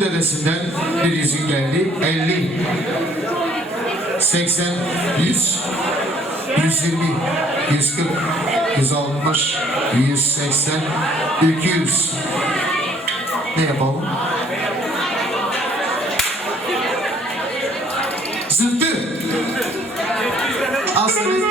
dedesinden bir yüzün geldi. 50, 80, 100, 120, 140, 160, 180, 200. Ne yapalım? Zıttı. Aslında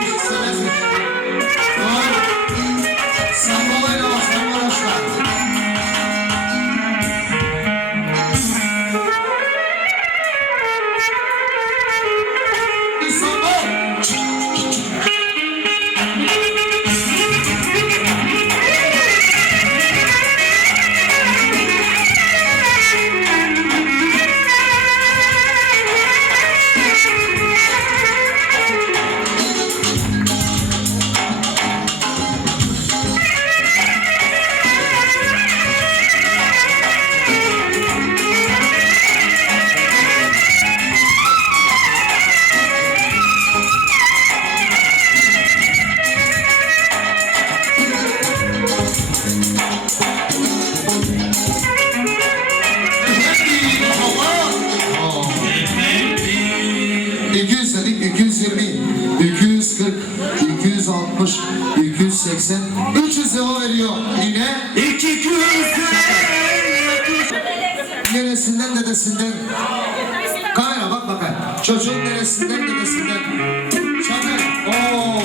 280, 300 lira veriyor yine. İki kürsü Neresinden dedesinden. Kamera bak bakayım. Çocuğun neresinden dedesinden. Çabuk. Oo.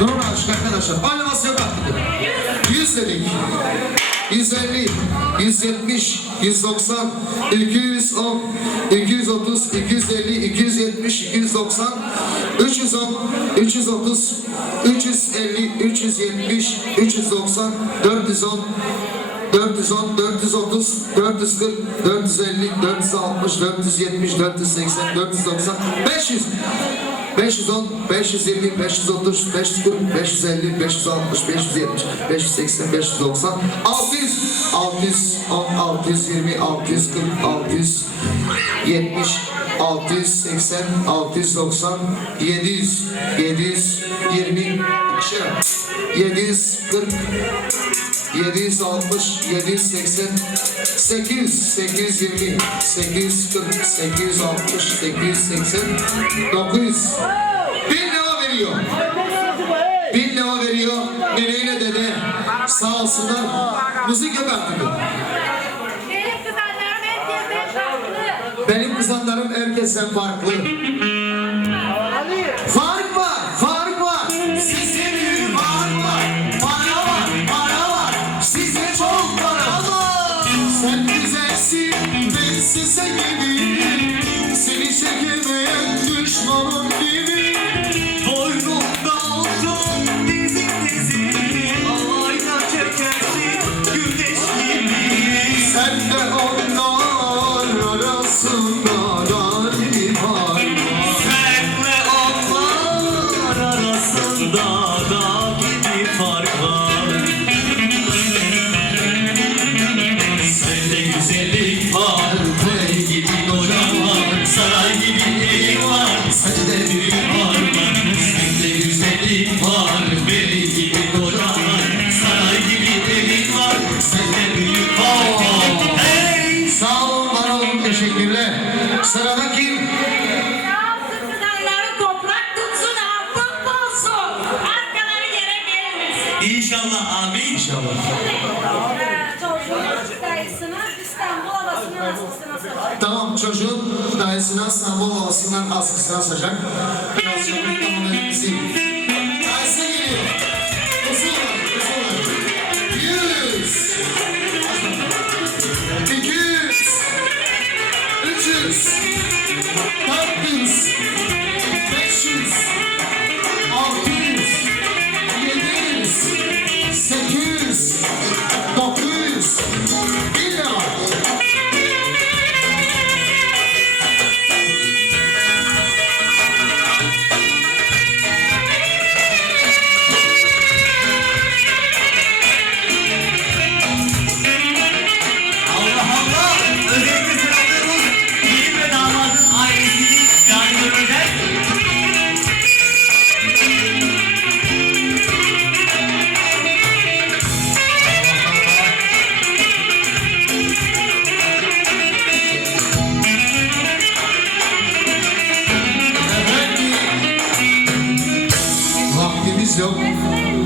Durun açık arkadaşlar. Animasyon baktık. 100 dedik. 150, 170, 190, 210, 230, 250, 270, 290, 310, 330, 350, 370, 390, 410, 410, 430, 440, 450, 460, 470, 480, 490, 500. 510, 520, 530, 540, 550, 560, 570, 580, 590, 600, 610, 620, 640, 670, 680, 690, 700, 720, 740, 760, 780, 800, 820, 840, 860, 880, 900. 1000 lira veriyor. 1000 lira veriyor. Neneyle dede sağ olsunlar. Müzik yok artık. Benim kızanlarım herkesten farklı. Benim kızanlarım herkesten farklı. Fark size gibi. Seni çekemeyen düşmanım gibi. Boynumda altın dizin dizin Alayda çekersin güneş gibi Sen onlar arasında parmak. Senle onlar arasında İnşallah amin inşallah. Çocuğun dayısına İstanbul havasının askısına sarılır. Tamam çocuğun dayısına İstanbul havasından askısına asacak. Biraz çabuk tamam elimizi.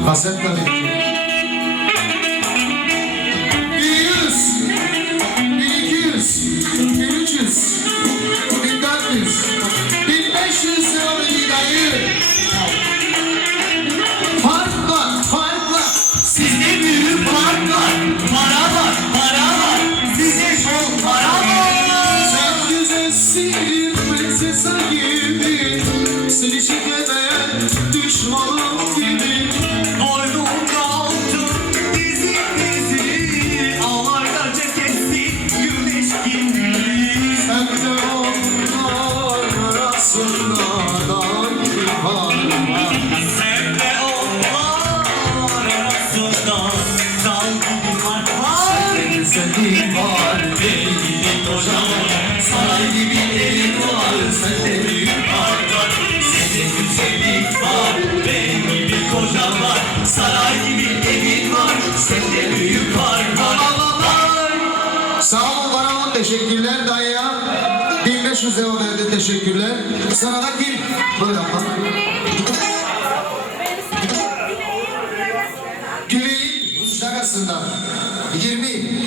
Kaset tabii ki. Bir yüz, bir iki yüz, bir. Fark var, fark var. Sizde büyük fark var Para var para var Sizde çok para var Sen güzelsin, gibi. Seni şekemeyen düşmanım var Sevdiğim var, Benim gibi kocaman Saray gibi evin var Sende büyük var Sende güzellik var Benim gibi kocaman Saray gibi evin var Sende büyük var Sağ ol bana teşekkürler dayıya. 1500 lira verdi teşekkürler. Sana da kim? Buyur abla. Şakasında 20,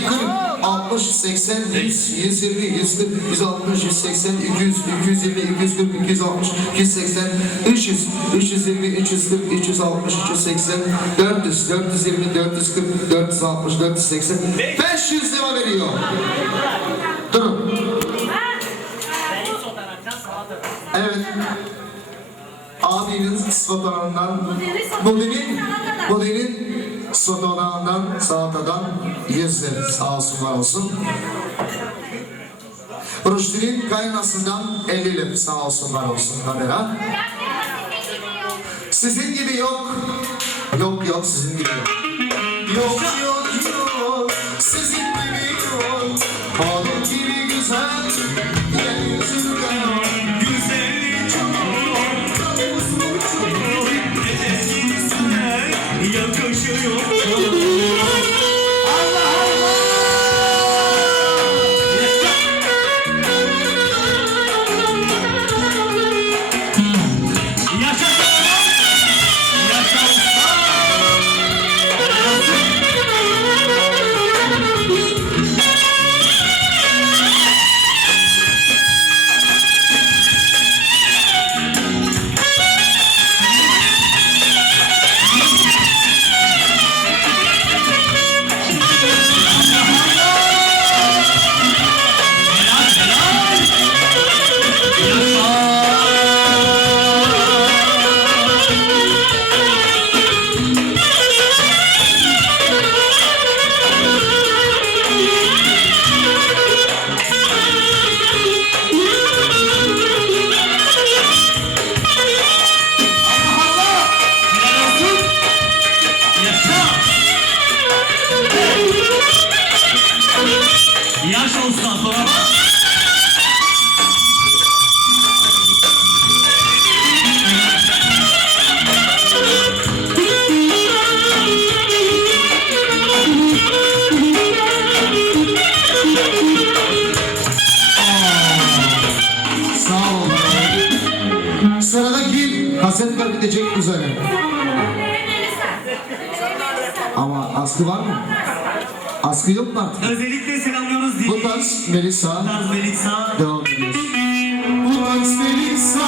40, 60, 80, 100, 120, 140, 160, 180, 200, 220, 240, 260, 280, 300, 320, 340, 360, 380, 400, 420, 440, 460, 480, 500 lira veriyor. Durun. Evet. Abimin fotoğrafından, modelin, modelin fotoğrafından, salatadan 100 lira sağ olsun var olsun. Rüştü'nün kaynasından 50 lira sağ olsun var olsun kamera. Sizin gibi yok. Yok yok sizin gibi yok. Yok yok yok. Sizin gibi yok. Onun gibi güzel. Yeryüzünde yok. Askı yok mu artık? Özellikle selamlıyoruz Dili tarz Melisa Naz Melisa devam ediyoruz. Bu tarz Melisa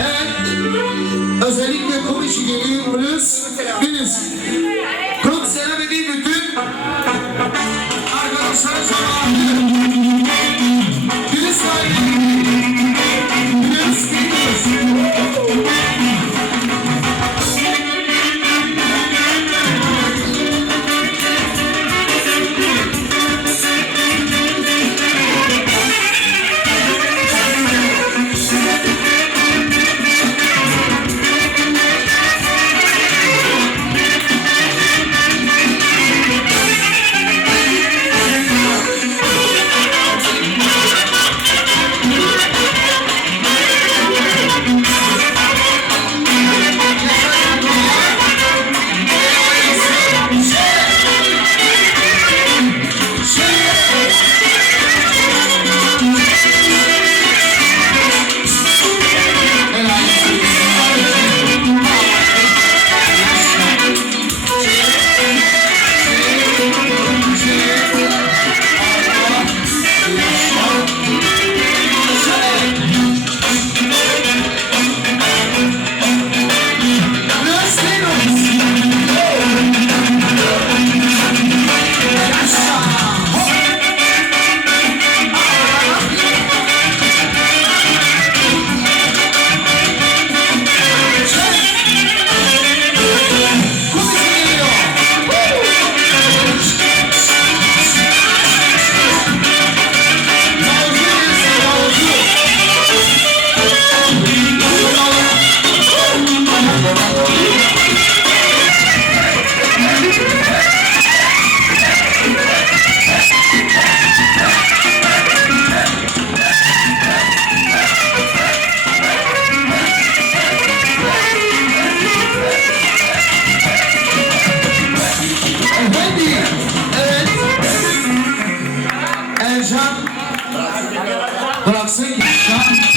Evet Özellikle işi geliyoruz Deniz Kod selamedi bütün. Arkadaşlar zamanı Deniz sahibi But I'll sing you.